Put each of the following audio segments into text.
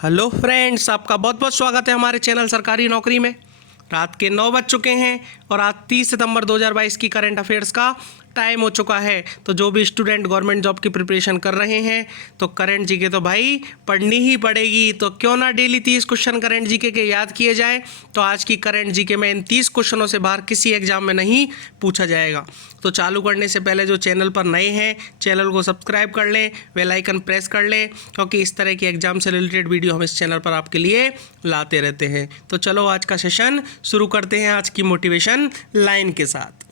Hello friends, आपका बहुत बहुत स्वागत है हमारे चैनल सरकारी नौकरी में। रात के 9 बज चुके हैं और आज 30 सितंबर 2022 की करंट अफेयर्स का टाइम हो चुका है। तो जो भी स्टूडेंट गवर्नमेंट जॉब की प्रिपरेशन कर रहे हैं तो करंट जीके तो भाई पढ़नी ही पड़ेगी। तो क्यों ना डेली 30 क्वेश्चन करंट जीके के याद किए जाए। तो आज की करंट जीके में इन 30 क्वेश्चनों से बाहर किसी एग्जाम में नहीं पूछा जाएगा। तो चालू करने से पहले जो चैनल पर नए हैं चैनल को सब्सक्राइब कर लें, बेल आइकन प्रेस कर लें, क्योंकि इस तरह की एग्जाम से रिलेटेड वीडियो हम इस चैनल पर आपके लिए लाते रहते हैं। तो चलो आज का सेशन शुरू करते हैं आज की मोटिवेशन लाइन के साथ।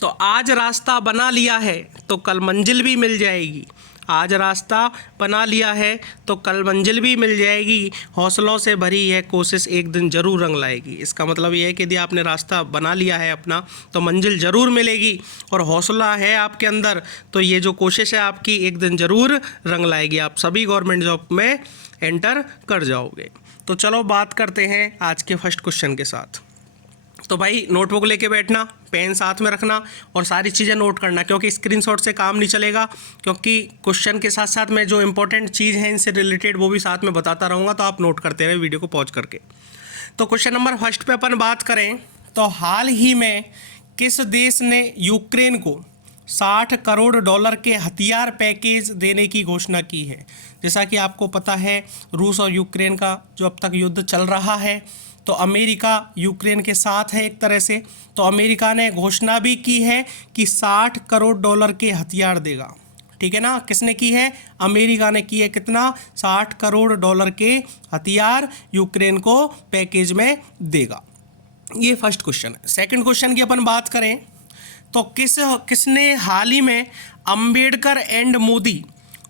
तो आज रास्ता बना लिया है तो कल मंजिल भी मिल जाएगी। आज रास्ता बना लिया है तो कल मंजिल भी मिल जाएगी। हौसलों से भरी यह कोशिश एक दिन ज़रूर रंग लाएगी। इसका मतलब ये है कि यदि आपने रास्ता बना लिया है अपना तो मंजिल ज़रूर मिलेगी, और हौसला है आपके अंदर तो ये जो कोशिश है आपकी एक दिन ज़रूर रंग लाएगी। आप सभी गवर्नमेंट जॉब में एंटर कर जाओगे। तो चलो बात करते हैं आज के फर्स्ट क्वेश्चन के साथ। तो भाई नोटबुक लेके बैठना, पेन साथ में रखना और सारी चीज़ें नोट करना, क्योंकि स्क्रीनशॉट से काम नहीं चलेगा। क्योंकि क्वेश्चन के साथ साथ मैं जो इंपॉर्टेंट चीज़ है इनसे रिलेटेड वो भी साथ में बताता रहूँगा, तो आप नोट करते रहे वीडियो को पॉज करके। तो क्वेश्चन नंबर फर्स्ट पे अपन बात करें तो हाल ही में किस देश ने यूक्रेन को $60 करोड़ के हथियार पैकेज देने की घोषणा की है। जैसा कि आपको पता है रूस और यूक्रेन का जो अब तक युद्ध चल रहा है, तो अमेरिका यूक्रेन के साथ है एक तरह से। तो अमेरिका ने घोषणा भी की है कि $60 करोड़ के हथियार देगा। ठीक है ना, किसने की है? अमेरिका ने की है। कितना? $60 करोड़ के हथियार यूक्रेन को पैकेज में देगा। ये फर्स्ट क्वेश्चन है। सेकंड क्वेश्चन की अपन बात करें तो किसने हाल ही में Ambedkar and Modi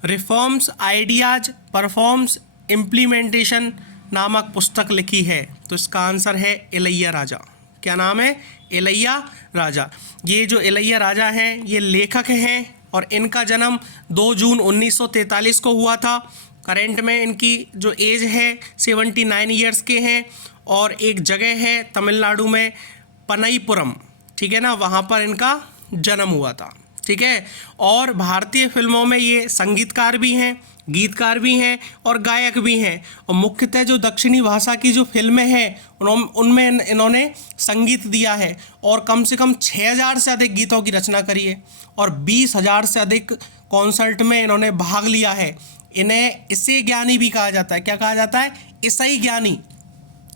reforms ideas performs implementation नामक पुस्तक लिखी है? तो इसका आंसर है इलैया राजा। क्या नाम है? इलैया राजा। ये जो इलैया राजा हैं ये लेखक हैं और इनका जन्म 2 जून 1943 को हुआ था। करेंट में इनकी जो एज है 79 ईयर्स के हैं, और एक जगह है तमिलनाडु में पनईपुरम, ठीक है ना, वहाँ पर इनका जन्म हुआ था। ठीक है, और भारतीय फिल्मों में ये संगीतकार भी हैं, गीतकार भी हैं और गायक भी हैं। और मुख्यतः जो दक्षिणी भाषा की जो फिल्में हैं उनमें इन्होंने संगीत दिया है, और कम से कम 6000 से अधिक गीतों की रचना करी है, और 20,000 से अधिक कॉन्सर्ट में इन्होंने भाग लिया है। इन्हें ईसाई ज्ञानी भी कहा जाता है। क्या कहा जाता है? ईसाई ज्ञानी।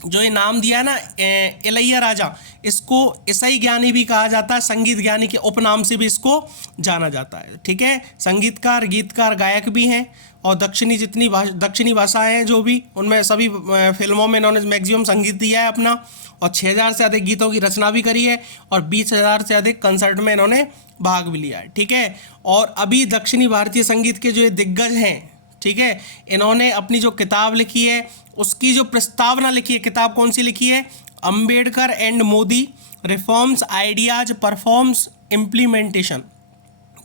जो ये नाम दिया है ना इलैया राजा, इसको ईसाई ज्ञानी भी कहा जाता है। संगीत ज्ञानी के उपनाम से भी इसको जाना जाता है। ठीक है, संगीतकार, गीतकार, गायक भी हैं, और दक्षिणी भाषाएं हैं जो भी, उनमें सभी फिल्मों में इन्होंने मैक्सिमम संगीत दिया है अपना, और 6000 से अधिक गीतों की रचना भी करी है, और 20,000 से अधिक कंसर्ट में इन्होंने भाग भी लिया है। ठीक है, और अभी दक्षिणी भारतीय संगीत के जो ये दिग्गज हैं, ठीक है, इन्होंने अपनी जो किताब लिखी है उसकी जो प्रस्तावना लिखी है, किताब कौन सी लिखी है? Ambedkar and Modi reforms ideas performs implementation.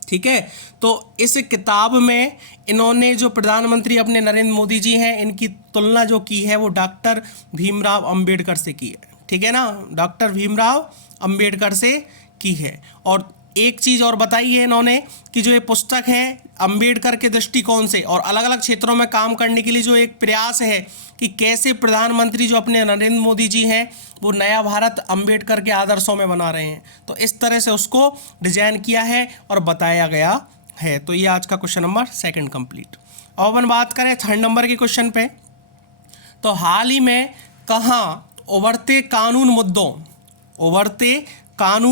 ठीक है, तो इस किताब में इन्होंने जो प्रधानमंत्री अपने नरेंद्र मोदी जी हैं इनकी तुलना जो की है वो डॉक्टर भीमराव अंबेडकर से की है। ठीक है ना, डॉक्टर भीमराव अंबेडकर से की है। और एक चीज़ और बताई है इन्होंने कि जो ये पुस्तक है अंबेडकर के दृष्टिकोण से और अलग अलग क्षेत्रों में काम करने के लिए जो एक प्रयास है कि कैसे प्रधानमंत्री जो अपने नरेंद्र मोदी जी हैं वो नया भारत अंबेडकर के आदर्शों में बना रहे हैं, तो इस तरह से उसको डिजाइन किया है और बताया गया है। तो ये आज का क्वेश्चन नंबर सेकंड कंप्लीट। अब अपन बात करें थर्ड नंबर के क्वेश्चन पे। तो हाल ही में कहाँ उभरते कानून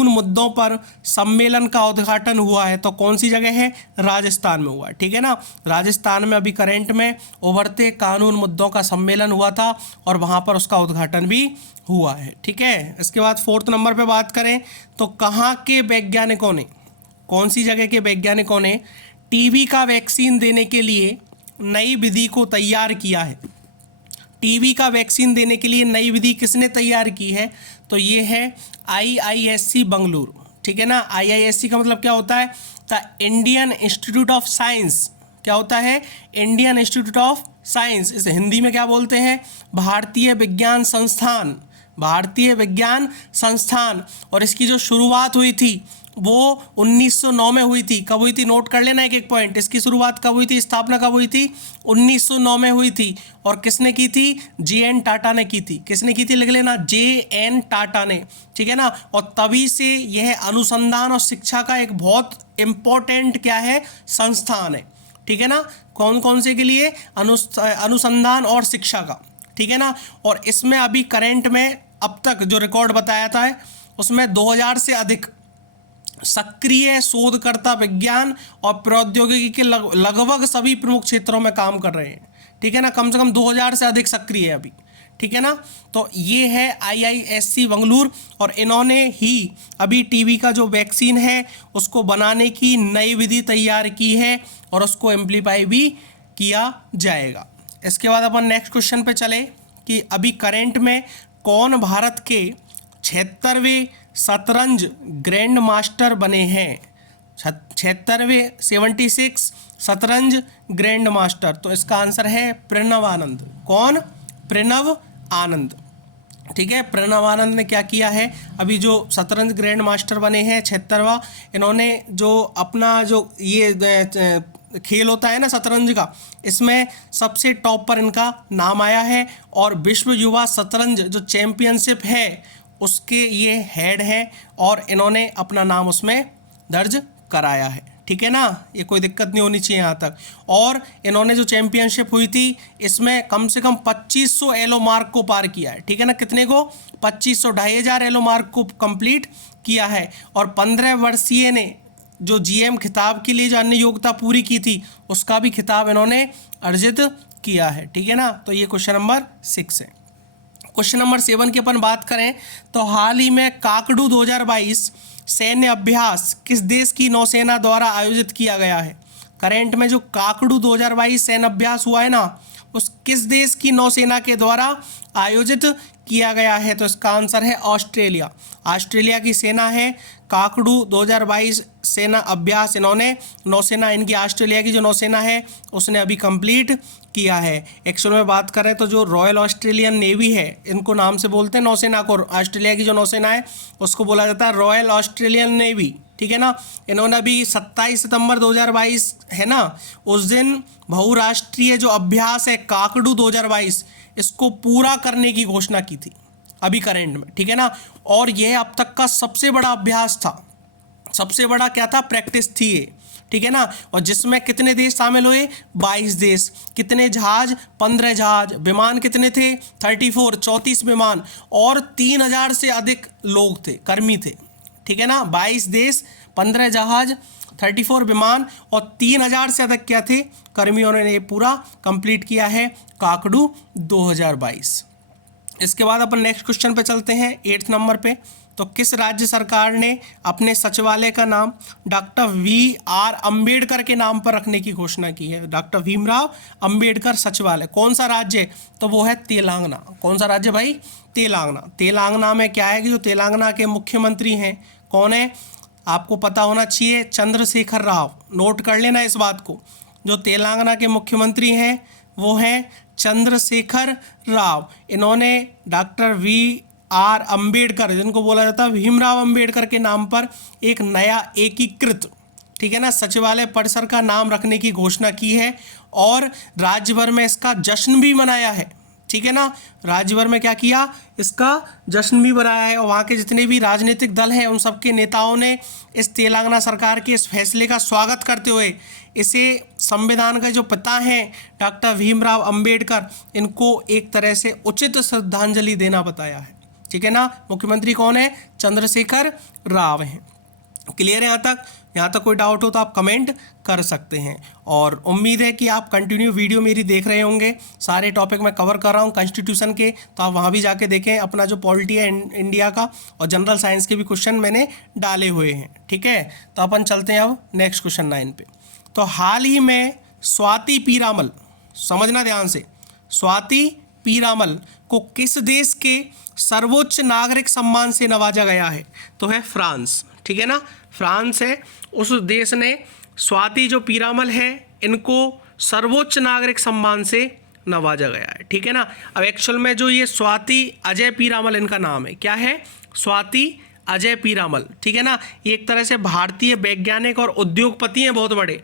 मुद्दों पर सम्मेलन का उद्घाटन हुआ है? तो कौन सी जगह है? राजस्थान में हुआ है। ठीक है ना, राजस्थान में अभी करंट में उभरते कानून मुद्दों का सम्मेलन हुआ था और वहाँ पर उसका उद्घाटन भी हुआ है। ठीक है, इसके बाद फोर्थ नंबर पे बात करें तो कहाँ के वैज्ञानिकों ने, कौन सी जगह के वैज्ञानिकों ने टीबी का वैक्सीन देने के लिए नई विधि को तैयार किया है? टीबी का वैक्सीन देने के लिए नई विधि किसने तैयार की है? तो ये है IISc बंगलुरु। ठीक है ना, IISc का मतलब क्या होता है? The Indian institute of science. क्या होता है? Indian institute of science. इसे हिंदी में क्या बोलते हैं? भारतीय विज्ञान संस्थान। भारतीय विज्ञान संस्थान। और इसकी जो शुरुआत हुई थी वो 1909 में हुई थी। कब हुई थी, नोट कर लेना एक एक पॉइंट। इसकी शुरुआत कब हुई थी, स्थापना कब हुई थी, 1909 में हुई थी। और किसने की थी, जे.एन. टाटा ने की थी। किसने की थी, लिख लेना, जे.एन. टाटा ने, ठीक है ना। और तभी से यह अनुसंधान और शिक्षा का एक बहुत इंपॉर्टेंट क्या है, संस्थान है, ठीक है ना। कौन कौन से के लिए, अनुसंधान और शिक्षा का, ठीक है ना। और इसमें अभी करंट में अब तक जो रिकॉर्ड बताया था उसमें 2000 से अधिक सक्रिय शोधकर्ता विज्ञान और प्रौद्योगिकी के लगभग सभी प्रमुख क्षेत्रों में काम कर रहे हैं, ठीक है ना। कम से कम 2000 से अधिक सक्रिय है अभी, ठीक है ना। तो ये है IISc बंगलुरु, और इन्होंने ही अभी टीबी का जो वैक्सीन है उसको बनाने की नई विधि तैयार की है और उसको एम्प्लीफाई भी किया जाएगा। इसके बाद अपन नेक्स्ट क्वेश्चन पे चले कि अभी करंट में कौन भारत के 76वें शतरंज ग्रैंड मास्टर बने हैं। 76वें 76 शतरंज ग्रैंड मास्टर, तो इसका आंसर है प्रणव आनंद। कौन, प्रणव आनंद, ठीक है। प्रणव आनंद ने क्या किया है, अभी जो शतरंज ग्रैंड मास्टर बने हैं 76वां, इन्होंने जो अपना जो ये खेल होता है ना शतरंज का, इसमें सबसे टॉप पर इनका नाम आया है। और विश्व युवा शतरंज जो चैंपियनशिप है उसके ये हेड हैं और इन्होंने अपना नाम उसमें दर्ज कराया है, ठीक है ना। ये कोई दिक्कत नहीं होनी चाहिए यहाँ तक। और इन्होंने जो चैंपियनशिप हुई थी इसमें कम से कम 2500 एलो मार्क को पार किया है, ठीक है ना। कितने को, 2500, 2500 एलो मार्क को कंप्लीट किया है। और 15 वर्षीय ने जो GM खिताब के लिए जो अन्य योग्यता पूरी की थी उसका भी खिताब इन्होंने अर्जित किया है, ठीक है ना। तो ये क्वेश्चन नंबर 6 है। क्वेश्चन नंबर 7 की अपन बात करें तो हाल ही में काकडू 2022 सैन्य अभ्यास किस देश की नौसेना द्वारा आयोजित किया गया है। करंट में जो काकडू 2022 सैन्य अभ्यास हुआ है ना, उस किस देश की नौसेना के द्वारा आयोजित किया गया है, तो इसका आंसर है ऑस्ट्रेलिया। ऑस्ट्रेलिया की सेना है काकडू 2022 सेना अभ्यास, इन्होंने नौसेना, इनकी ऑस्ट्रेलिया की जो नौसेना है उसने अभी कंप्लीट किया है। एक्चुअल में बात करें तो जो रॉयल ऑस्ट्रेलियन नेवी है, इनको नाम से बोलते हैं नौसेना को, ऑस्ट्रेलिया की जो नौसेना है उसको बोला जाता है रॉयल ऑस्ट्रेलियन नेवी, ठीक है ना। इन्होंने अभी 27 सितंबर 2022 है ना, उस दिन बहुराष्ट्रीय जो अभ्यास है काकडू 2022 इसको पूरा करने की घोषणा की थी अभी करंट में, ठीक है ना। और यह अब तक का सबसे बड़ा अभ्यास था, सबसे बड़ा क्या था, प्रैक्टिस थी ये, ठीक है ना। और जिसमें कितने देश शामिल हुए, 22 देश। कितने जहाज, 15 जहाज। विमान कितने थे, 34 विमान। और 3000 से अधिक लोग थे, कर्मी थे, ठीक है ना। 22 देश, 15 जहाज, 34 विमान और 3000 से अधिक क्या थे, कर्मियों ने ये पूरा कंप्लीट किया है काकडू 2022। इसके बाद अपन नेक्स्ट क्वेश्चन पे चलते हैं 8th नंबर पे। तो किस राज्य सरकार ने अपने सचिवालय का नाम डॉक्टर V.R. अम्बेडकर के नाम पर रखने की घोषणा की है। डॉक्टर भीमराव अम्बेडकर सचिवालय, कौन सा राज्य, तो वो है तेलंगाना। कौन सा राज्य भाई, तेलंगाना। तेलंगाना में क्या है कि जो तेलंगाना के मुख्यमंत्री हैं, कौन है, आपको पता होना चाहिए, चंद्रशेखर राव। नोट कर लेना इस बात को, जो तेलंगाना के मुख्यमंत्री हैं वो हैं चंद्रशेखर राव। इन्होंने डॉक्टर V.R. अम्बेडकर, जिनको बोला जाता है भीमराव अम्बेडकर के नाम पर एक नया एकीकृत, ठीक है ना, सचिवालय परिसर का नाम रखने की घोषणा की है। और राज्य भर में इसका जश्न भी मनाया है, ठीक है ना। राज्य भर में क्या किया, इसका जश्न भी मनाया है। और वहाँ के जितने भी राजनीतिक दल हैं उन सबके नेताओं ने इस तेलंगाना सरकार के इस फैसले का स्वागत करते हुए इसे संविधान का जो पिता हैं डॉक्टर भीमराव अम्बेडकर, इनको एक तरह से उचित श्रद्धांजलि देना बताया है, ठीक है ना। मुख्यमंत्री कौन है, चंद्रशेखर राव हैं। क्लियर है यहाँ तक? यहाँ तक कोई डाउट हो तो आप कमेंट कर सकते हैं। और उम्मीद है कि आप कंटिन्यू वीडियो मेरी देख रहे होंगे। सारे टॉपिक मैं कवर कर रहा हूँ कॉन्स्टिट्यूशन के, तो आप वहाँ भी जाके देखें। अपना जो पॉलिटी है इंडिया का और जनरल साइंस के भी क्वेश्चन मैंने डाले हुए हैं, ठीक है। तो अपन चलते हैं अब नेक्स्ट क्वेश्चन 9 पे। तो हाल ही में स्वाति पीरामल, समझना ध्यान से, स्वाति पीरामल को किस देश के सर्वोच्च नागरिक सम्मान से नवाजा गया है, तो है फ्रांस, ठीक है ना। फ्रांस है, उस देश ने स्वाति जो पीरामल है इनको सर्वोच्च नागरिक सम्मान से नवाजा गया है, ठीक है ना। अब एक्चुअल में जो ये स्वाति अजय पीरामल इनका नाम है, क्या है, स्वाति अजय पीरामल, ठीक है ना। ये एक तरह से भारतीय वैज्ञानिक और उद्योगपति हैं बहुत बड़े,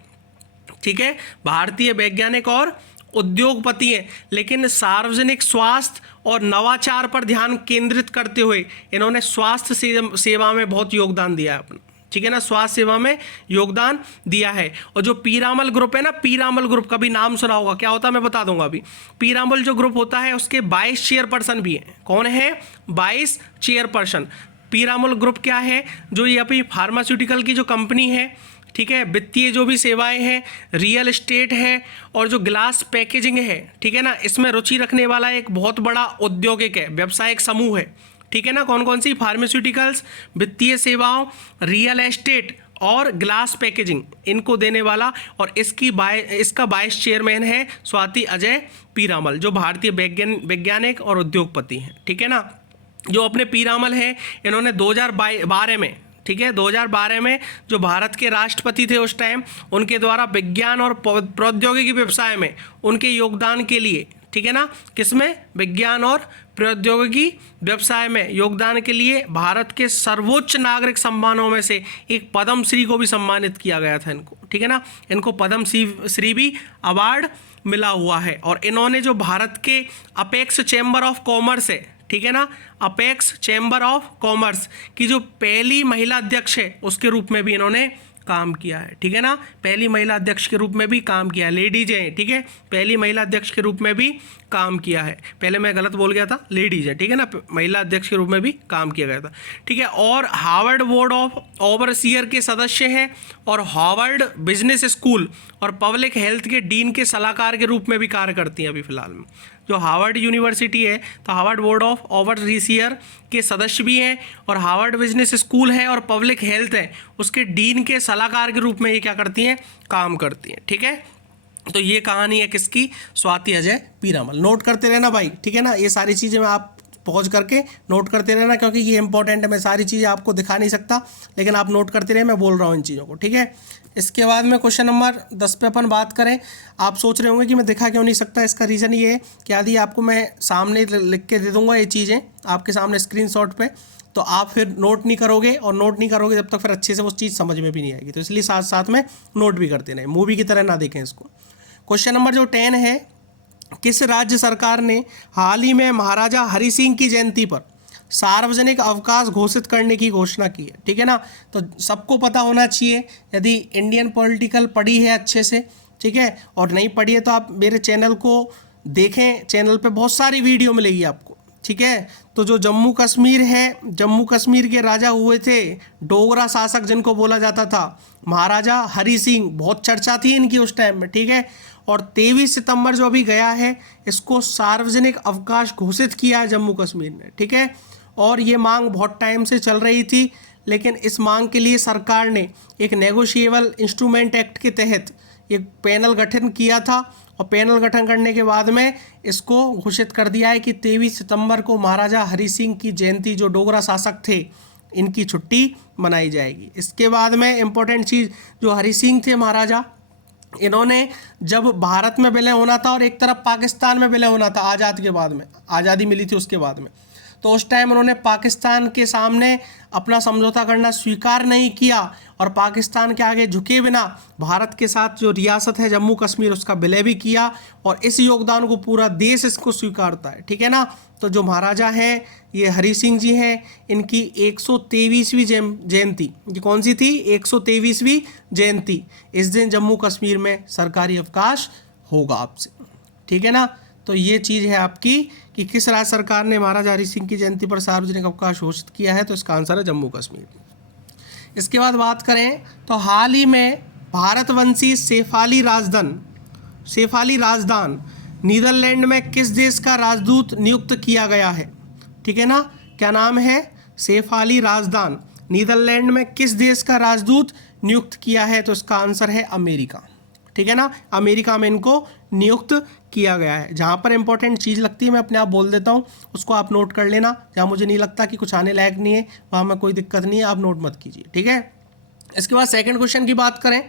ठीक है, भारतीय वैज्ञानिक और उद्योगपति हैं, लेकिन सार्वजनिक स्वास्थ्य और नवाचार पर ध्यान केंद्रित करते हुए इन्होंने स्वास्थ्य सेवा में बहुत योगदान दिया है अपना, ठीक है ना, स्वास्थ्य सेवा में योगदान दिया है। और जो पीरामल ग्रुप है ना, पीरामल ग्रुप का भी नाम सुना होगा, क्या होता है मैं बता दूंगा अभी। पीरामल जो ग्रुप होता है उसके 22 चेयरपर्सन भी हैं। कौन है? 22 चेयरपर्सन। पीरामल ग्रुप क्या है? जो ये अपनी फार्मास्यूटिकल की जो कंपनी है, ठीक है, वित्तीय जो भी सेवाएं हैं, रियल एस्टेट है और जो ग्लास पैकेजिंग है, ठीक है ना, इसमें रुचि रखने वाला एक बहुत बड़ा औद्योगिक है, व्यावसायिक समूह है, ठीक है ना। कौन कौन सी? फार्मास्यूटिकल्स, वित्तीय सेवाओं, रियल एस्टेट और ग्लास पैकेजिंग, इनको देने वाला। और इसका 22 चेयरमैन है स्वाति अजय पीरामल, जो भारतीय वैज्ञानिक और उद्योगपति हैं, ठीक है ना। जो अपने पीरामल हैं, इन्होंने 2012 में, ठीक है, 2012 में जो भारत के राष्ट्रपति थे उस टाइम, उनके द्वारा विज्ञान और प्रौद्योगिकी व्यवसाय में उनके योगदान के लिए, ठीक है ना, किसमें? विज्ञान और प्रौद्योगिकी व्यवसाय में योगदान के लिए भारत के सर्वोच्च नागरिक सम्मानों में से एक पद्म श्री को भी सम्मानित किया गया था इनको, ठीक है ना। इनको पद्म श्री भी अवार्ड मिला हुआ है। और इन्होंने जो भारत के अपेक्स चैम्बर ऑफ कॉमर्स है, ठीक है ना, अपेक्स चैम्बर ऑफ कॉमर्स की जो पहली महिला अध्यक्ष है उसके रूप में भी इन्होंने काम किया है, ठीक है ना। पहली महिला अध्यक्ष के रूप में भी काम किया है, लेडीज हैं, ठीक है, पहली महिला अध्यक्ष के रूप में भी काम किया है। पहले मैं गलत बोल गया था, लेडीज है, ठीक है ना, महिला अध्यक्ष के रूप में भी काम किया गया था, ठीक है। और हार्वर्ड बोर्ड ऑफ ओवरसियर के सदस्य हैं और हार्वर्ड बिजनेस स्कूल और पब्लिक हेल्थ के डीन के सलाहकार के रूप में भी कार्य करती हैं अभी फिलहाल में। जो हार्वर्ड यूनिवर्सिटी है तो हार्वर्ड बोर्ड ऑफ ओवरसियर के सदस्य भी हैं और हार्वर्ड बिजनेस स्कूल है और पब्लिक हेल्थ है उसके डीन के सलाहकार के रूप में ये क्या करती हैं? काम करती हैं, ठीक है। तो ये कहानी है किसकी? स्वाति अजय पीरामल। नोट करते रहना भाई, ठीक है ना, ये सारी चीज़ें मैं आप पहुँच करके नोट करते रहना, क्योंकि ये इंपॉर्टेंट है। मैं सारी चीज़ें आपको दिखा नहीं सकता, लेकिन आप नोट करते रहे, मैं बोल रहा हूँ इन चीज़ों को, ठीक है। इसके बाद में क्वेश्चन नंबर 10 पे अपन बात करें। आप सोच रहे होंगे कि मैं दिखा क्यों नहीं सकता, इसका रीज़न ये है कि यदि आपको मैं सामने लिख के दे दूँगा ये चीज़ें आपके सामने स्क्रीनशॉट पे, तो आप फिर नोट नहीं करोगे, और नोट नहीं करोगे जब तक फिर अच्छे से वो चीज़ समझ में भी नहीं आएगी। तो इसलिए साथ साथ में नोट भी करते रहें, मूवी की तरह ना देखें इसको। क्वेश्चन नंबर जो 10 है, किस राज्य सरकार ने हाल ही में महाराजा हरि सिंह की जयंती पर सार्वजनिक अवकाश घोषित करने की घोषणा की है, ठीक है ना। तो सबको पता होना चाहिए, यदि इंडियन पॉलिटिकल पढ़ी है अच्छे से, ठीक है, और नहीं पढ़ी है तो आप मेरे चैनल को देखें, चैनल पे बहुत सारी वीडियो मिलेगी आपको, ठीक है। तो जो जम्मू कश्मीर है, जम्मू कश्मीर के राजा हुए थे डोगरा शासक जिनको बोला जाता था, महाराजा हरि सिंह, बहुत चर्चा थी इनकी उस टाइम में, ठीक है। और 23 सितंबर जो अभी गया है, इसको सार्वजनिक अवकाश घोषित किया है जम्मू कश्मीर ने, ठीक है। और ये मांग बहुत टाइम से चल रही थी, लेकिन इस मांग के लिए सरकार ने एक नेगोशिएबल इंस्ट्रूमेंट एक्ट के तहत एक पैनल गठन किया था, और पैनल गठन करने के बाद में इसको घोषित कर दिया है कि 23 सितंबर को महाराजा हरि सिंह की जयंती, जो डोगरा शासक थे, इनकी छुट्टी मनाई जाएगी। इसके बाद में इम्पोर्टेंट चीज़, जो हरि सिंह थे महाराजा, इन्होंने जब भारत में विलय होना था और एक तरफ पाकिस्तान में विलय होना था, आज़ाद के बाद में, आज़ादी मिली थी उसके बाद में, तो उस टाइम उन्होंने पाकिस्तान के सामने अपना समझौता करना स्वीकार नहीं किया और पाकिस्तान के आगे झुके बिना भारत के साथ जो रियासत है जम्मू कश्मीर, उसका विलय भी किया, और इस योगदान को पूरा देश इसको स्वीकारता है, ठीक है ना। तो जो महाराजा हैं ये हरि सिंह जी हैं, इनकी 123वीं जयंती, ये कौन सी थी? 123वीं जयंती। इस दिन जम्मू कश्मीर में सरकारी अवकाश होगा आपसे, ठीक है ना। तो ये चीज़ है आपकी कि किस राज्य सरकार ने महाराजा हरि सिंह की जयंती पर सार्वजनिक अवकाश घोषित किया है, तो इसका आंसर है जम्मू कश्मीर। इसके बाद बात करें तो हाल ही में भारतवंशी शेफाली राजदान नीदरलैंड में किस देश का राजदूत नियुक्त किया गया है, ठीक है ना। क्या नाम है? शेफाली राजदान नीदरलैंड में किस देश का राजदूत नियुक्त किया है, तो इसका आंसर है अमेरिका, ठीक है ना। अमेरिका में इनको नियुक्त किया गया है। जहाँ पर इंपॉर्टेंट चीज़ लगती है मैं अपने आप बोल देता हूँ, उसको आप नोट कर लेना। जहाँ मुझे नहीं लगता कि कुछ आने लायक नहीं है, वहाँ में कोई दिक्कत नहीं है, आप नोट मत कीजिए, ठीक है। इसके बाद सेकंड क्वेश्चन की बात करें,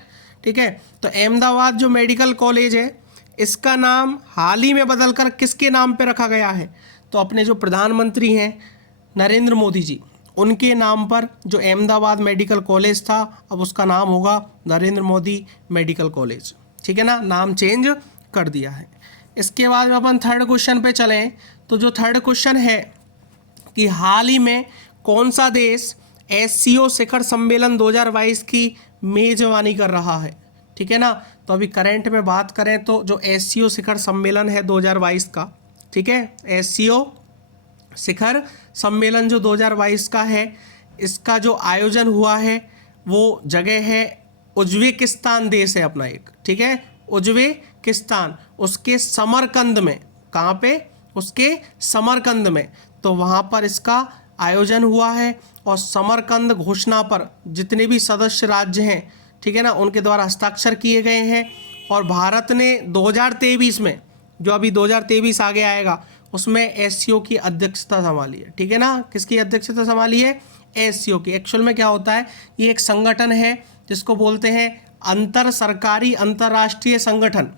ठीक है, तो अहमदाबाद जो मेडिकल कॉलेज है, इसका नाम हाल ही में बदलकर किसके नाम पर रखा गया है, तो अपने जो प्रधानमंत्री हैं नरेंद्र मोदी जी, उनके नाम पर जो अहमदाबाद मेडिकल कॉलेज था अब उसका नाम होगा नरेंद्र मोदी मेडिकल कॉलेज। ठीक है ना, नाम चेंज कर दिया है। इसके बाद अपन थर्ड क्वेश्चन पे चलें तो जो थर्ड क्वेश्चन है कि हाल ही में कौन सा देश एससीओ शिखर सम्मेलन 2022 की मेजबानी कर रहा है। ठीक है ना, तो अभी करंट में बात करें तो जो एससीओ शिखर सम्मेलन है 2022 का, ठीक है, एससीओ शिखर सम्मेलन जो 2022 का है, इसका जो आयोजन हुआ है वो जगह है उज्बेकिस्तान देश है अपना एक। ठीक है, उज्बेकिस्तान, उसके समरकंद में, कहाँ पे, उसके समरकंद में, तो वहाँ पर इसका आयोजन हुआ है। और समरकंद घोषणा पर जितने भी सदस्य राज्य हैं, ठीक है ना, उनके द्वारा हस्ताक्षर किए गए हैं। और भारत ने 2023 में, जो अभी 2023 आगे आएगा, उसमें एससीओ की अध्यक्षता संभाली है। ठीक है ना, किसकी अध्यक्षता संभाली है, एससीओ की। एक्चुअल में क्या होता है, ये एक संगठन है जिसको बोलते हैं अंतर सरकारी अंतर्राष्ट्रीय संगठन।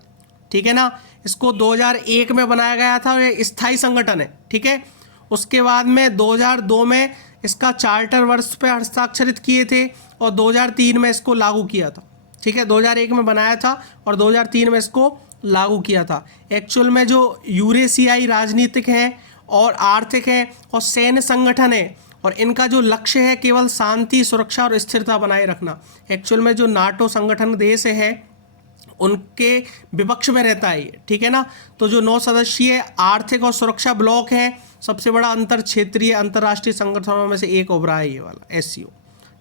ठीक है ना, इसको 2001 में बनाया गया था और ये स्थायी संगठन है। ठीक है, उसके बाद में 2002 में इसका चार्टर वर्ष पे हस्ताक्षरित किए थे और 2003 में इसको लागू किया था। ठीक है, 2001 में बनाया था और 2003 में इसको लागू किया था। एक्चुअल में जो यूरेशियाई राजनीतिक हैं और आर्थिक हैं और सैन्य संगठन है, और इनका जो लक्ष्य है केवल शांति, सुरक्षा और स्थिरता बनाए रखना। एक्चुअल में जो नाटो संगठन देश है उनके विपक्ष में रहता है ये। ठीक है ना, तो जो 9 सदस्यीय आर्थिक और सुरक्षा ब्लॉक है, सबसे बड़ा अंतर क्षेत्रीय अंतर्राष्ट्रीय संगठनों में से एक उभरा है ये वाला एससीओ।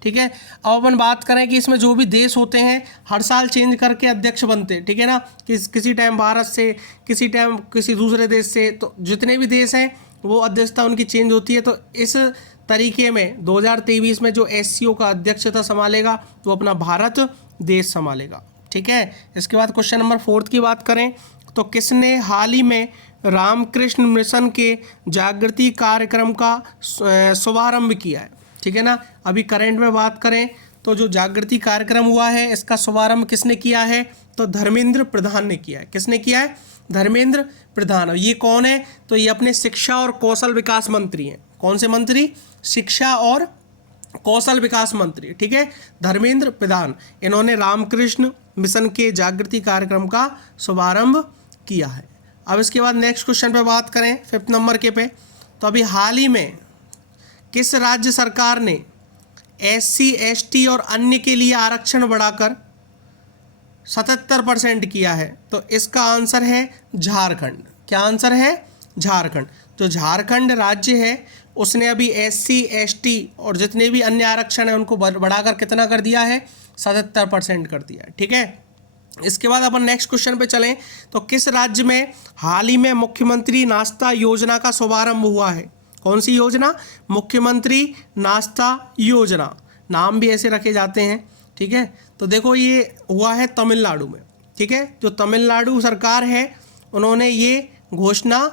ठीक है, अब अपन बात करें कि इसमें जो भी देश होते हैं हर साल चेंज करके अध्यक्ष बनते हैं। ठीक है ना, किसी टाइम भारत से, किसी टाइम किसी दूसरे देश से, तो जितने भी देश हैं वो अध्यक्षता उनकी चेंज होती है। तो इस तरीके में 2023 में जो एससीओ का अध्यक्षता संभालेगा वो अपना भारत देश संभालेगा। ठीक है, इसके बाद क्वेश्चन नंबर 4 की बात करें तो किसने हाल ही में रामकृष्ण मिशन के जागृति कार्यक्रम का शुभारंभ किया है। ठीक है ना, अभी करंट में बात करें तो जो जागृति कार्यक्रम हुआ है इसका शुभारंभ किसने किया है, तो धर्मेंद्र प्रधान ने किया है। किसने किया है, धर्मेंद्र प्रधान। ये कौन है, तो ये अपने शिक्षा और कौशल विकास मंत्री हैं। कौन से मंत्री, शिक्षा और कौशल विकास मंत्री। ठीक है, धर्मेंद्र प्रधान, इन्होंने रामकृष्ण मिशन के जागृति कार्यक्रम का शुभारंभ किया है। अब इसके बाद नेक्स्ट क्वेश्चन पे बात करें 5th नंबर के पे, तो अभी हाल ही में किस राज्य सरकार ने SC ST और अन्य के लिए आरक्षण बढ़ाकर 77% किया है, तो इसका आंसर है झारखंड। क्या आंसर है, झारखंड। जो झारखंड राज्य है उसने अभी SC ST और जितने भी अन्य आरक्षण हैं उनको बढ़ाकर कितना कर दिया है, 77% कर दिया है। ठीक है, इसके बाद अपन नेक्स्ट क्वेश्चन पे चलें तो किस राज्य में हाल ही में मुख्यमंत्री नाश्ता योजना का शुभारंभ हुआ है। कौन सी योजना, मुख्यमंत्री नाश्ता योजना, नाम भी ऐसे रखे जाते हैं। ठीक है, तो देखो ये हुआ है तमिलनाडु में। ठीक है, जो तमिलनाडु सरकार है उन्होंने ये घोषणा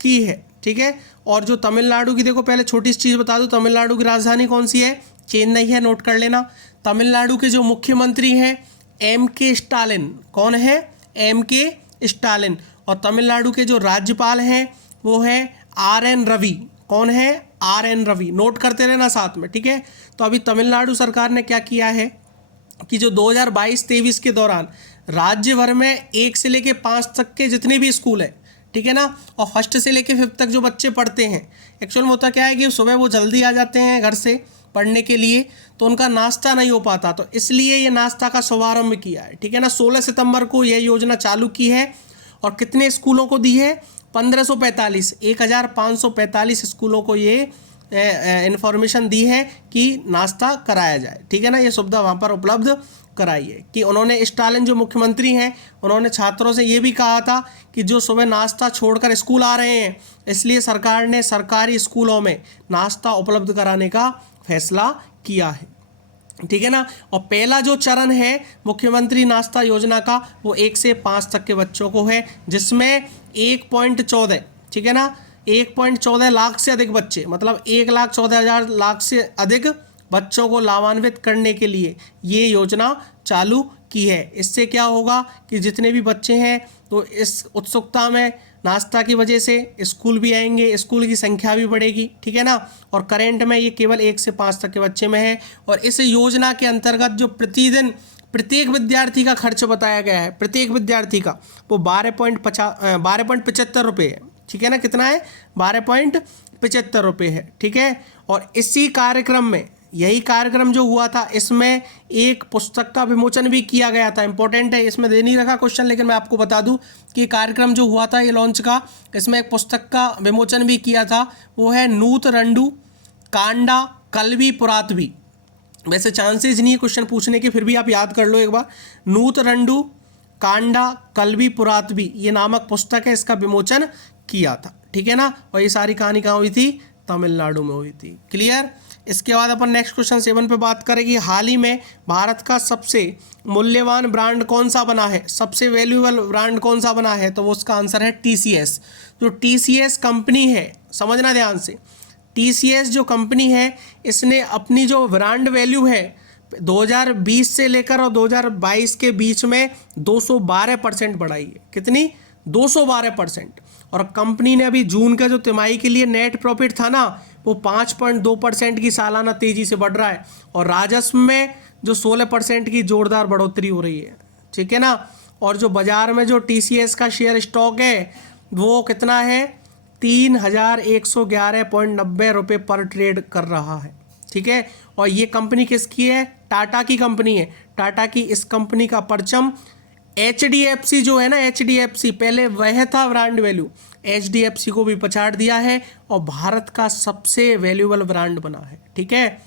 की है। ठीक है, और जो तमिलनाडु की, देखो पहले छोटी सी चीज़ बता दूं, तमिलनाडु की राजधानी कौन सी है, चेन्नई है, नोट कर लेना। तमिलनाडु के जो मुख्यमंत्री हैं MK स्टालिन। कौन है, MK स्टालिन। और तमिलनाडु के जो राज्यपाल हैं वो हैं RN रवि। कौन है, RN रवि। नोट करते रहना साथ में। ठीक है, तो अभी तमिलनाडु सरकार ने क्या किया है कि जो 2022-23 के दौरान राज्य भर में 1 से लेके 5 तक के जितने भी स्कूल हैं, ठीक है ना, और 1st से लेके 5th तक जो बच्चे पढ़ते हैं, एक्चुअल में होता क्या है कि सुबह वो जल्दी आ जाते हैं घर से पढ़ने के लिए, तो उनका नाश्ता नहीं हो पाता, तो इसलिए ये नाश्ता का शुभारंभ किया है। ठीक है ना, 16 सितंबर को यह योजना चालू की है और कितने स्कूलों को दी है, 1545, 1545 स्कूलों को ये इन्फॉर्मेशन दी है कि नाश्ता कराया जाए। ठीक है ना, ये सुविधा वहाँ पर उपलब्ध कराई है। कि उन्होंने स्टालिन जो मुख्यमंत्री हैं उन्होंने छात्रों से ये भी कहा था कि जो सुबह नाश्ता छोड़कर स्कूल आ रहे हैं, इसलिए सरकार ने सरकारी स्कूलों में नाश्ता उपलब्ध कराने का फैसला किया है। ठीक है ना, और पहला जो चरण है मुख्यमंत्री नाश्ता योजना का वो 1 से 5 तक के बच्चों को है, जिसमें 1.14, ठीक है ना, 1.14 लाख से अधिक बच्चे, मतलब 1,14,000 लाख से अधिक बच्चों को लाभान्वित करने के लिए ये योजना चालू की है। इससे क्या होगा कि जितने भी बच्चे हैं तो इस उत्सुकता में नाश्ता की वजह से स्कूल भी आएंगे, स्कूल की संख्या भी बढ़ेगी, ठीक है ना। और करेंट में ये केवल 1 से 5 तक के बच्चे में है। और इस योजना के अंतर्गत जो प्रतिदिन प्रत्येक विद्यार्थी का खर्च बताया गया है, प्रत्येक विद्यार्थी का, वो 12.75 रुपये है, ठीक है ना। कितना है? 12.75 रुपये है, ठीक है। और इसी कार्यक्रम में, यही कार्यक्रम जो हुआ था, इसमें एक पुस्तक का विमोचन भी किया गया था। इंपॉर्टेंट है, इसमें दे नहीं रखा क्वेश्चन, लेकिन मैं आपको बता दूं कि कार्यक्रम जो हुआ था ये लॉन्च का, इसमें एक पुस्तक का विमोचन भी किया था। वो है नूत रंडू कांडा कल्वी पुरातवी। वैसे चांसेस नहीं है क्वेश्चन पूछने के, फिर भी आप याद कर लो एक बार। नूत रंडू कांडा कल्वी पुरातवी ये नामक पुस्तक है, इसका विमोचन किया था, ठीक है ना। और ये सारी कहानी कहाँ हुई थी? तमिलनाडु में हुई थी। क्लियर। इसके बाद अपन नेक्स्ट क्वेश्चन 7 पे बात करेंगे। हाल ही में भारत का सबसे मूल्यवान ब्रांड कौन सा बना है? सबसे वैल्यूएबल ब्रांड कौन सा बना है? तो वो उसका आंसर है TCS। जो TCS कंपनी है, समझना ध्यान से, TCS जो कंपनी है, इसने अपनी जो ब्रांड वैल्यू है 2020 से लेकर और 2022 के बीच में 212% बढ़ाई है। कितनी? 212%। और कंपनी ने अभी जून का जो तिमाही के लिए नेट प्रॉफिट था ना, वो 5.2% की सालाना तेजी से बढ़ रहा है। और राजस्व में जो 16% की जोरदार बढ़ोतरी हो रही है, ठीक है ना। और जो बाजार में जो TCS का शेयर स्टॉक है वो कितना है? 3111.90 रुपये पर ट्रेड कर रहा है, ठीक है। और ये कंपनी किसकी है? टाटा की कंपनी है। टाटा की इस कंपनी का परचम HDFC जो है ना, HDFC पहले वह था ब्रांड वैल्यू, HDFC को भी पछाड़ दिया है और भारत का सबसे वैल्यूएबल ब्रांड बना है, ठीक है।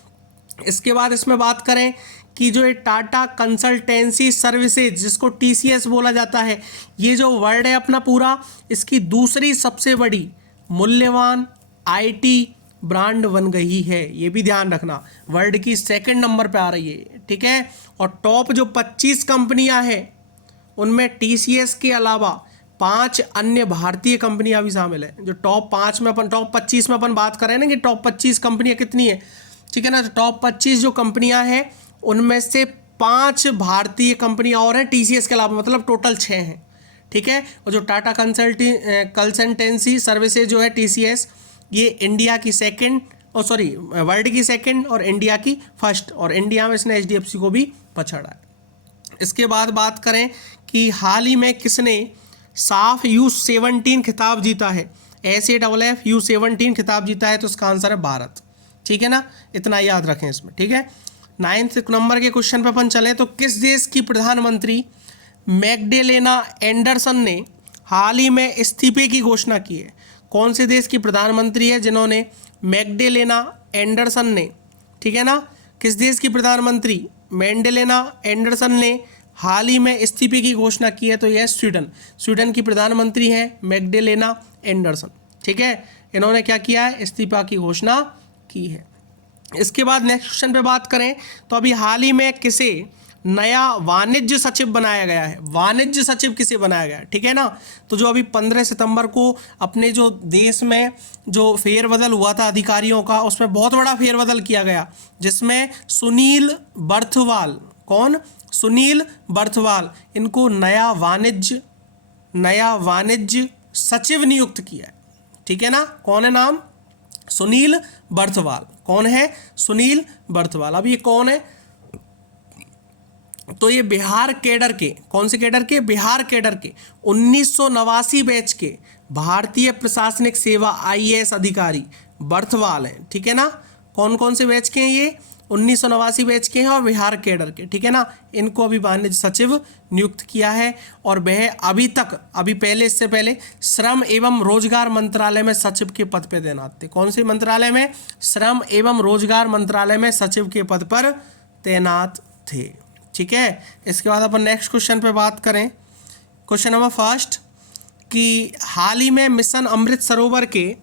इसके बाद इसमें बात करें कि जो ये टाटा कंसल्टेंसी सर्विसेज, जिसको TCS बोला जाता है, ये जो वर्ड है अपना पूरा, इसकी दूसरी सबसे बड़ी मूल्यवान IT ब्रांड बन गई है। ये भी ध्यान रखना, वर्ल्ड की 2nd नंबर पे आ रही है, ठीक है। और टॉप जो 25 कंपनियां हैं उनमें TCS के अलावा 5 अन्य भारतीय कंपनियां भी शामिल है। जो टॉप 5 में अपन, टॉप 25 में अपन बात करें ना कि टॉप 25 कंपनियां कितनी है, ठीक है ना। तो टॉप 25 जो कंपनियां हैं उनमें से 5 भारतीय कंपनियां और हैं TCS के अलावा, मतलब टोटल 6 हैं, ठीक है। और जो टाटा कंसल्टेंसी सर्विसेज जो है TCS, ये इंडिया की 2nd और वर्ल्ड की 2nd और इंडिया की 1st, और इंडिया में इसने HDFC को भी पछाड़ा है। इसके बाद बात करें कि हाल ही में किसने साफ U17 खिताब जीता है? SAFF U17 खिताब जीता है, तो उसका आंसर है भारत, ठीक है ना। इतना याद रखें इसमें, ठीक है। 9th नंबर के क्वेश्चन पर अपन चलें तो किस देश की प्रधानमंत्री मैग्डेलेना एंडरसन ने हाल ही में इस्तीफे की घोषणा की है? कौन से देश की प्रधानमंत्री है जिन्होंने मैग्डेलेना एंडरसन ने, ठीक है ना, किस देश की प्रधानमंत्री मैग्डेलेना एंडरसन ने हाल ही में इस्तीफे की घोषणा की है? तो यह स्वीडन की प्रधानमंत्री हैं मैग्डेलेना एंडरसन, ठीक है। इन्होंने क्या किया है? इस्तीफा की घोषणा की है। इसके बाद नेक्स्ट क्वेश्चन पे बात करें तो अभी हाल ही में किसे नया वाणिज्य सचिव बनाया गया है? वाणिज्य सचिव किसे बनाया गया है, ठीक है ना। तो जो अभी 15 सितंबर को अपने जो देश में जो फेरबदल हुआ था अधिकारियों का, उसमें बहुत बड़ा फेरबदल किया गया, जिसमें सुनील बर्थवाल, कौन? सुनील बर्थवाल, इनको नया वाणिज्य सचिव नियुक्त किया है, ठीक है ना। कौन है नाम? सुनील बर्थवाल। कौन है? सुनील बर्थवाल। अब ये कौन है? तो ये बिहार कैडर के, कौन से कैडर के? बिहार कैडर के 1989 बैच के भारतीय प्रशासनिक सेवा IAS अधिकारी बर्थवाल हैं, ठीक है ना। कौन कौन से बैच के हैं ये? 1989 बैच के हैं और बिहार कैडर के, ठीक है ना। इनको अभी वाणिज्य सचिव नियुक्त किया है। और वह इससे पहले श्रम एवं रोजगार मंत्रालय में सचिव के पद पर तैनात थे। कौन से मंत्रालय में? श्रम एवं रोजगार मंत्रालय में सचिव के पद पर तैनात थे, ठीक है। इसके बाद अपन नेक्स्ट क्वेश्चन पे बात करें, क्वेश्चन नंबर 1 कि हाल ही में मिशन अमृत सरोवर के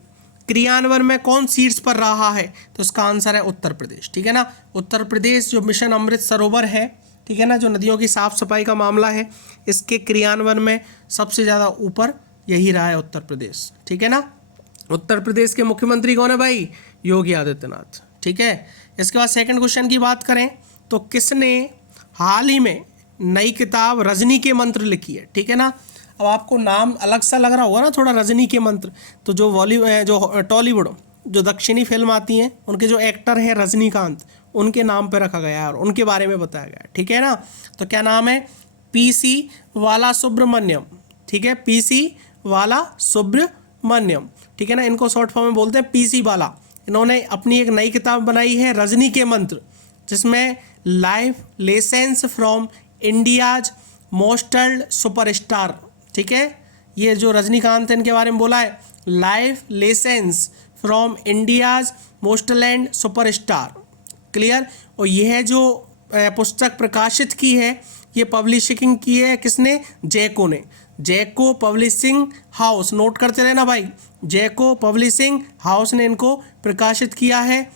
क्रियान्वयन में कौन शीर्ष पर रहा है? तो इसका आंसर है उत्तर प्रदेश, ठीक है ना। उत्तर प्रदेश जो मिशन अमृत सरोवर है, ठीक है ना, जो नदियों की साफ सफाई का मामला है, इसके क्रियान्वयन में सबसे ज़्यादा ऊपर यही रहा है उत्तर प्रदेश, ठीक है ना। उत्तर प्रदेश के मुख्यमंत्री कौन है भाई? योगी आदित्यनाथ, ठीक है। इसके बाद 2nd क्वेश्चन की बात करें तो किसने हाल ही में नई किताब रजनी के मंत्र लिखी है, ठीक है ना। अब आपको नाम अलग सा लग रहा होगा ना थोड़ा, रजनी के मंत्र, तो जो टॉलीवुड जो दक्षिणी फिल्म आती हैं उनके जो एक्टर हैं रजनीकांत, उनके नाम पे रखा गया है और उनके बारे में बताया गया है, ठीक है ना। तो क्या नाम है? पीसी बाला सुब्रमण्यम, ठीक है, पीसी बाला सुब्रमण्यम, ठीक है ना। इनको शॉर्ट फॉर्म में बोलते हैं पीसी बाला। इन्होंने अपनी एक नई किताब बनाई है रजनी के मंत्र, जिसमें life lessons from India's most loved superstar, ठीक है, ये जो रजनीकांत इनके बारे में बोला है, life lessons from India's most loved superstar, clear. और यह जो पुस्तक प्रकाशित की है, ये पब्लिशिंग की है किसने? जैको ने। जैको पब्लिशिंग हाउस, नोट करते रहना भाई, जैको पब्लिशिंग हाउस ने इनको प्रकाशित किया है।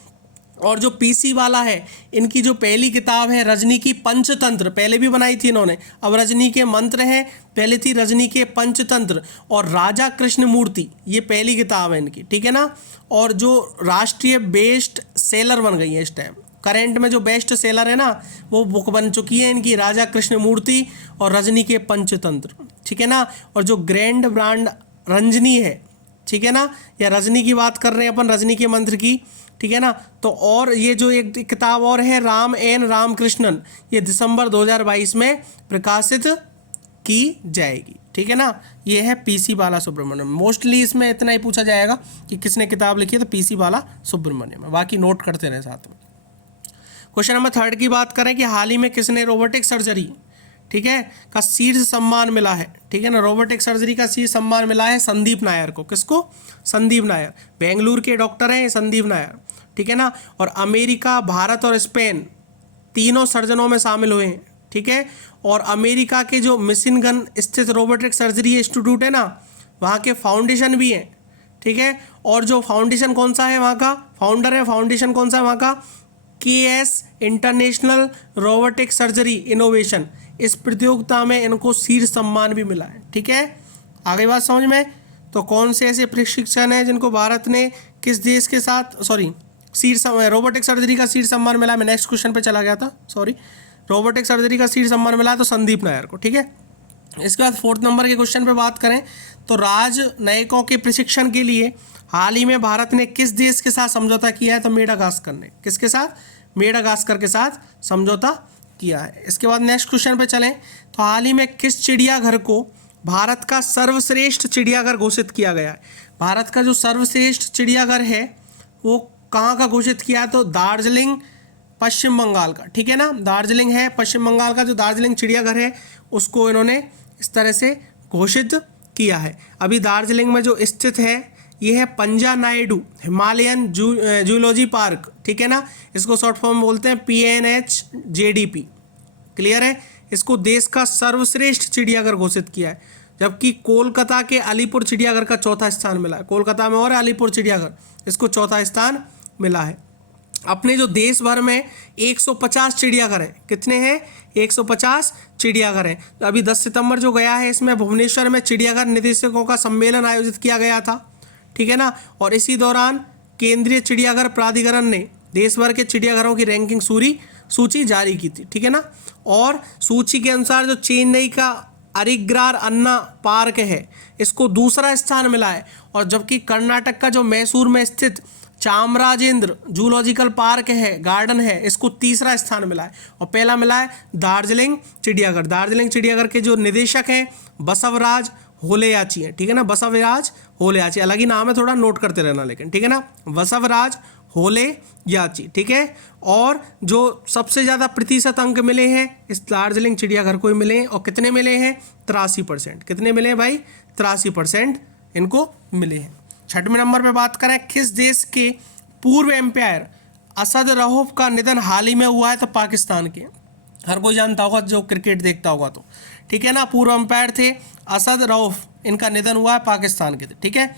और जो पीसी वाला है, इनकी जो पहली किताब है रजनी की पंचतंत्र, पहले भी बनाई थी इन्होंने, अब रजनी के मंत्र हैं, पहले थी रजनी के पंचतंत्र और राजा कृष्णमूर्ति, ये पहली किताब है इनकी, ठीक है ना। और जो राष्ट्रीय बेस्ट सेलर बन गई है इस टाइम, करेंट में जो बेस्ट सेलर है ना, वो बुक बन चुकी है इनकी राजा कृष्णमूर्ति और रजनी के पंचतंत्र, ठीक है ना। और जो ग्रैंड ब्रांड रंजनी है, ठीक है ना, या रजनी की बात कर रहे हैं अपन, रजनी के मंत्र की, ठीक है ना। तो और ये जो एक किताब और है राम एन रामकृष्णन, ये दिसंबर 2022 में प्रकाशित की जाएगी, ठीक है ना। ये है पीसी बाला सुब्रमण्यम। मोस्टली इसमें इतना ही पूछा जाएगा कि किसने किताब लिखी है, तो पीसी बाला सुब्रमण्यम है, बाकी नोट करते रहे साथ में। क्वेश्चन नंबर 3 की बात करें कि हाल ही में किसने रोबोटिक सर्जरी, ठीक है, का शीर्ष सम्मान मिला है, ठीक है ना। रोबोटिक सर्जरी का शीर्ष सम्मान मिला है संदीप नायर को। किसको? संदीप नायर, बेंगलुरु के डॉक्टर हैं संदीप नायर, ठीक है ना। और अमेरिका, भारत और स्पेन तीनों सर्जनों में शामिल हुए हैं, ठीक है। और अमेरिका के जो मिशिगन स्थित रोबोटिक सर्जरी इंस्टीट्यूट है ना, वहाँ के फाउंडेशन भी हैं, ठीक है। और जो फाउंडेशन कौन सा है वहाँ का, फाउंडर है फाउंडेशन कौन सा है वहाँ का, KS international robotic surgery innovation. इस प्रतियोगिता में इनको शीर्ष सम्मान भी मिला है, ठीक है। आगे बात समझ में। तो कौन से ऐसे प्रशिक्षण हैं जिनको भारत ने किस देश के साथ शीर्ष रोबोटिक सर्जरी का शीर्ष सम्मान मिला? मैं नेक्स्ट क्वेश्चन पे चला गया था, रोबोटिक सर्जरी का शीर्ष सम्मान मिला तो संदीप नायर को, ठीक है। इसके बाद 4 नंबर के क्वेश्चन पे बात करें तो राजनयिकों के प्रशिक्षण के लिए हाल ही में भारत ने किस देश के साथ समझौता किया है? तो मेडागास्कर ने। किसके साथ? मेडागास्कर के साथ समझौता किया है। इसके बाद नेक्स्ट क्वेश्चन पे चलें तो हाल ही में किस चिड़ियाघर को भारत का सर्वश्रेष्ठ चिड़ियाघर घोषित किया गया है? भारत का जो सर्वश्रेष्ठ चिड़ियाघर है वो कहाँ का घोषित किया है? तो दार्जिलिंग पश्चिम बंगाल का, ठीक है ना। दार्जिलिंग है पश्चिम बंगाल का, जो दार्जिलिंग चिड़ियाघर है उसको इन्होंने इस तरह से घोषित किया है। अभी दार्जिलिंग में जो स्थित है ये है पंजा नायडू हिमालयन जूलॉजी पार्क, ठीक है ना। इसको शॉर्ट फॉर्म बोलते हैं PNHJDP, क्लियर है। इसको देश का सर्वश्रेष्ठ चिड़ियाघर घोषित किया है, जबकि कोलकाता के अलीपुर चिड़ियाघर का चौथा स्थान मिला है। कोलकाता में और अलीपुर चिड़ियाघर, इसको चौथा स्थान मिला है। अपने जो देश भर में 150 चिड़ियाघर हैं, कितने हैं? 150 चिड़ियाघर हैं। तो अभी 10 सितंबर जो गया है इसमें भुवनेश्वर में चिड़ियाघर निदेशकों का सम्मेलन आयोजित किया गया था, ठीक है ना। और इसी दौरान केंद्रीय चिड़ियाघर प्राधिकरण ने देश भर के चिड़ियाघरों की रैंकिंग सूची जारी की थी, ठीक है ना। और सूची के अनुसार जो चेन्नई का अरिग्रार अन्ना पार्क है इसको दूसरा स्थान मिला है, और जबकि कर्नाटक का जो मैसूर में स्थित चामराजेंद्र जूलॉजिकल पार्क है, गार्डन है, इसको तीसरा स्थान मिला है। और पहला मिला है दार्जिलिंग चिड़ियाघर। दार्जिलिंग चिड़ियाघर के जो निदेशक हैं बसवराज होलेयाची हैं, ठीक है ना। बसवराज होलेयाची, अलग ही नाम है, थोड़ा नोट करते रहना लेकिन, ठीक है ना। बसवराज होलेयाची, ठीक है। और जो सबसे ज़्यादा प्रतिशत अंक मिले हैं इस दार्जिलिंग चिड़ियाघर को ही मिले हैं, और कितने मिले हैं? 83%। कितने मिले हैं भाई? 83% इनको मिले हैं। 6वें नंबर पे बात करें, किस देश के पूर्व एम्पायर असद रऊफ का निधन हाल ही में हुआ है? तो पाकिस्तान के। हर कोई जानता होगा जो क्रिकेट देखता होगा तो, ठीक है ना। पूर्व एम्पायर थे असद रऊफ, इनका निधन हुआ है पाकिस्तान के, ठीक है।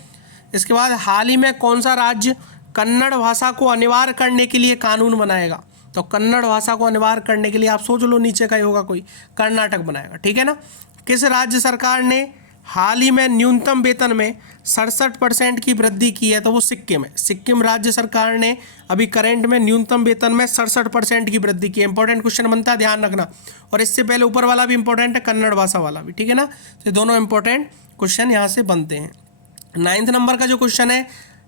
इसके बाद हाल ही में कौन सा राज्य कन्नड़ भाषा को अनिवार्य करने के लिए कानून बनाएगा? तो कन्नड़ भाषा को अनिवार्य करने के लिए आप सोच लो नीचे का ही होगा कोई, कर्नाटक बनाएगा, ठीक है ना। किस राज्य सरकार ने हाल ही में न्यूनतम वेतन में 67% की वृद्धि की है, तो वो सिक्किम है। सिक्किम राज्य सरकार ने अभी करंट में न्यूनतम वेतन में 67% की वृद्धि की है। इंपॉर्टेंट क्वेश्चन बनता है, ध्यान रखना। और इससे पहले ऊपर वाला भी इंपॉर्टेंट है, कन्नड़ भाषा वाला भी, ठीक है ना। तो ये दोनों इंपॉर्टेंट क्वेश्चन यहाँ से बनते हैं। 9th नंबर का जो क्वेश्चन है,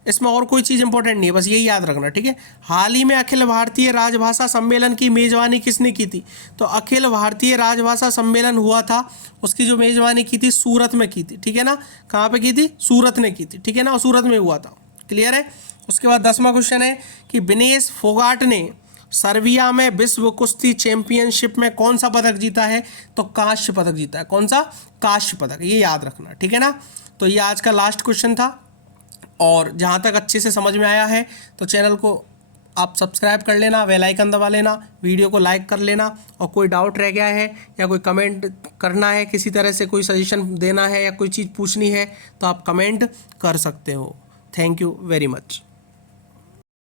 इसमें और कोई चीज़ इंपॉर्टेंट नहीं है, बस यही याद रखना, ठीक है। हाल ही में अखिल भारतीय राजभाषा सम्मेलन की मेज़बानी किसने की थी? तो अखिल भारतीय राजभाषा सम्मेलन हुआ था, उसकी जो मेज़बानी की थी सूरत में की थी, ठीक है ना। कहाँ पे की थी? सूरत ने की थी, ठीक है ना, और सूरत में हुआ था। क्लियर है। उसके बाद 10वां क्वेश्चन है कि विनेश फोगाट ने सर्बिया में विश्व कुश्ती चैंपियनशिप में कौन सा पदक जीता है? तो कांस्य पदक जीता है। कौन सा? कांस्य पदक, ये याद रखना, ठीक है ना। तो ये आज का लास्ट क्वेश्चन था, और जहाँ तक अच्छे से समझ में आया है तो चैनल को आप सब्सक्राइब कर लेना, बेल आइकन दबा लेना, वीडियो को लाइक कर लेना, और कोई डाउट रह गया है या कोई कमेंट करना है, किसी तरह से कोई सजेशन देना है या कोई चीज़ पूछनी है, तो आप कमेंट कर सकते हो। Thank you very much.